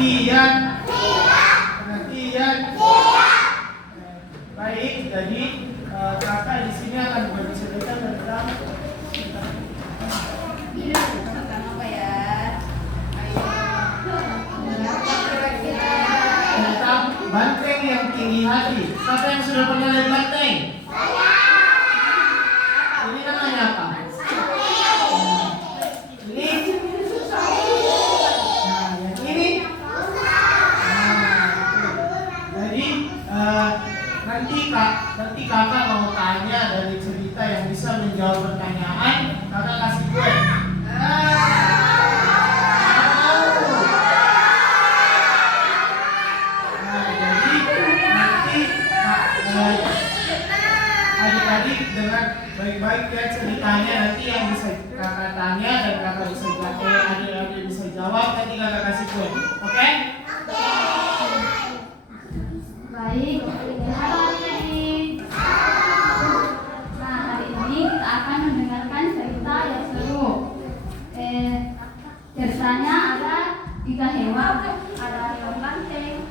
Perhatian. Perhatian. Baik, jadi kakak di sini akan berbagi cerita tentang apa ya? tentang banteng yang tinggi hati. Siapa yang sudah pernah lihat banteng? Ini namanya apa? Ini? Nah, yang ini? Jadi nanti kakak mau tanya dari cerita yang bisa menjawab pertanyaan, kakak kasih kue. Adik-adik dengar baik-baik ya ceritanya, nanti yang bisa kakak tanya dan kakak bisa jawab, adik-adik bisa jawab, nanti kakak kasih kue, oke? Baik, halo adik-adik. Nah, hari ini kita akan mendengarkan cerita yang seru. Ceritanya ada 3 hewan. Ada hewan banteng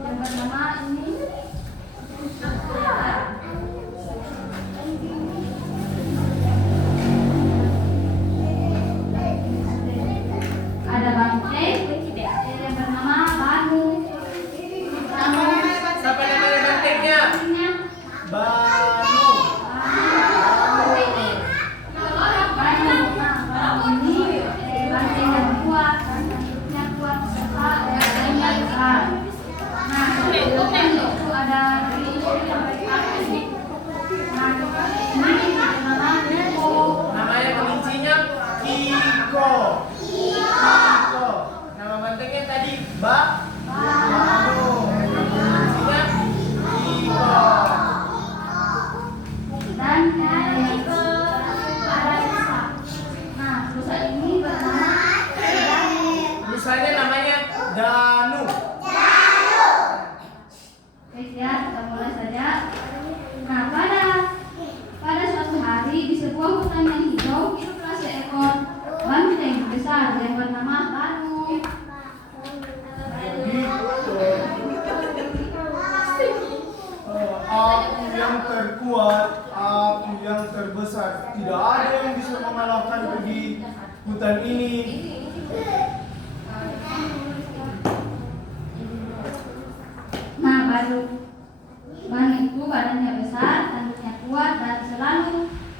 yang bernama ini ada banteng yang bernama Banu. Siapa namanya bantengnya? Banu. Banteng yang kuat, bentuknya kuat serta badannya besar. Nah, itu ada ciri-ciri yang baik hati. Nah, ini bernama Kiko. Namanya kelincinya Kiko. Kiko. Nama bantengnya tadi Banu. Kelincinya Kiko. Dan yang ada rusa. Nah, rusa ini bernama Danu. Rusanya namanya Danu. Baik ya, kita mulai saja. Nah, pada suatu hari di sebuah hutan yang hijau hiduplah seekor banteng besar yang bernama Banu. Aku yang terkuat, aku yang terbesar. Tidak ada yang bisa mengalahkan di hutan ini. Nah, Banu itu badannya besar, tanduknya kuat dan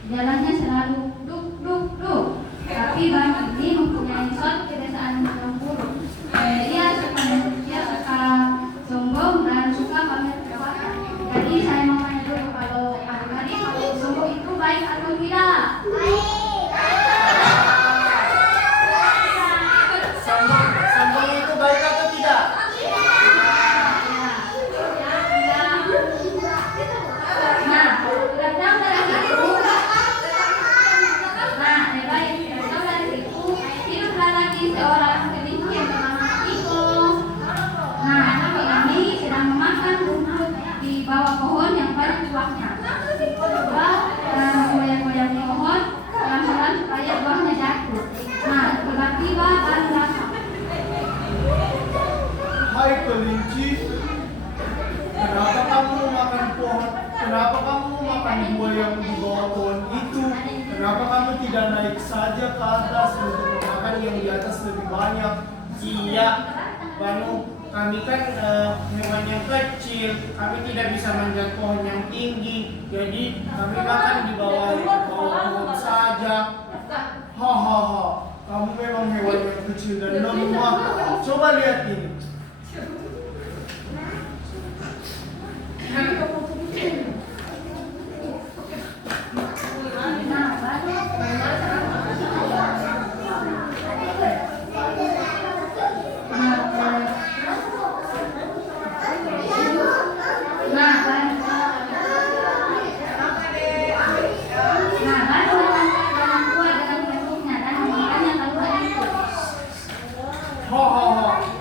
jalannya selalu duk duk duk. Tapi Banu ini mempunyai suatu kebiasaan cemburu. Dia suka sombong dan suka pamer kekuatan. Jadi saya mau tanya dulu, kalau adik-adik, kalau sombong itu baik atau tidak? Sombong itu baik atau tidak? Nah, tidak jauh dari situ. Nah, baik, tidak jauh dari situ hiduplah lagi seorang kelinci yang bernama Kiko. Nah, Kiko ini sedang memakan rumput di bawah pohon yang banyak buahnya. Coba goyang-goyang di pohon pelan-pelan supaya buahnya jatuh. Nah, tiba-tiba baru datang. Hai kelinci, kenapa kamu makan pohon? Kenapa kamu makan buah yang di bawah pohon itu? Kenapa kamu tidak naik saja ke atas untuk makan yang di atas lebih banyak? Iya, Banu, kami kan hewan yang kecil, kami tidak bisa manjat pohon yang tinggi, jadi kami makan di bawah pohon saja. Hahaha, kamu memang hewan yang kecil dan lemah. Coba lihat ini.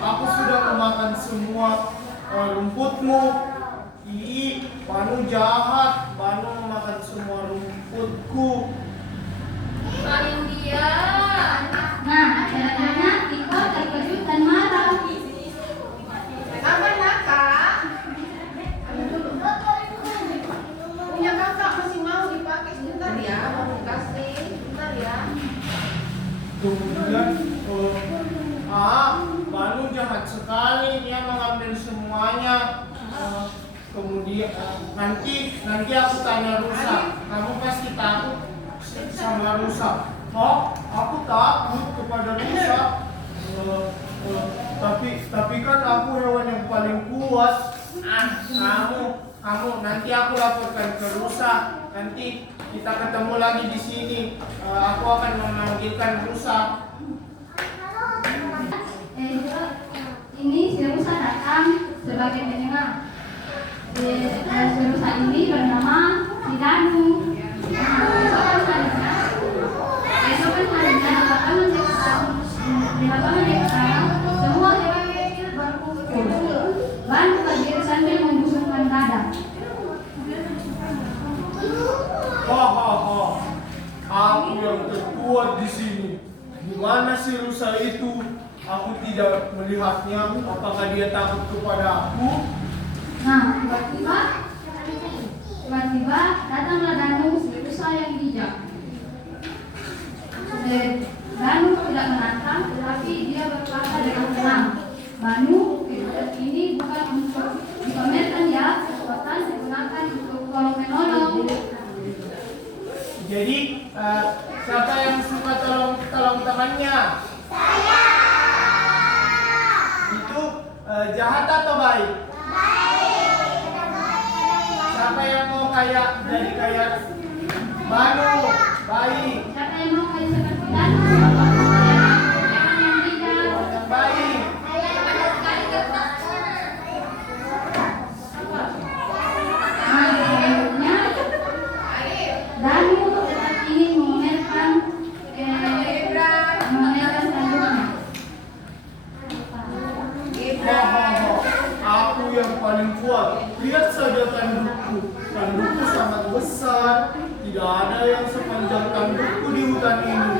Aku sudah memakan semua rumputmu. Ih, Banu jahat. Banu memakan semua rumputku. Nah, akhirnya Kiko terkejut dan marah. Kemudian Banu jahat sekali, dia mengambil semuanya. Kemudian nanti aku tanya Rusa, kamu pasti takut sama Rusa. Oh, aku takut kepada Rusa. Tapi kan aku hewan yang paling kuat. Kamu nanti aku laporkan ke Rusa. Nanti kita ketemu lagi di sini. Aku akan memanggilkan Rusa. Ini si Rusa datang sebagai penengah. Si Rusa ini bernama si Danu. Esokan harinya di lapangan sekarang semua hewan kecil berkumpul. Banu berdiri sambil membusungkan dada. Aku yang terkuat di sini. Di mana si Rusa itu? Aku tidak melihatnya. Apakah dia takut kepada aku? Nah, tiba-tiba datanglah Danu, si Rusa yang bijak. Danu tidak menantang, tetapi dia berkata dengan tenang. Banu ini bukan untuk dipamerkan ya, kekuatan digunakan untuk tolong menolong. Jadi siapa yang suka tolong temannya? Saya. Itu jahat atau baik? Siapa yang mau jadi kaya? Banu, baik. Siapa yang mau kayak seperti Danu? Yang bijak. Baik. Akhirnya Danu tetap ingin memamerkan tanduknya. Aku yang paling kuat. Lihat saja tandukku. Tandukku sangat besar. Tidak ada yang sepanjang tandukku di hutan ini.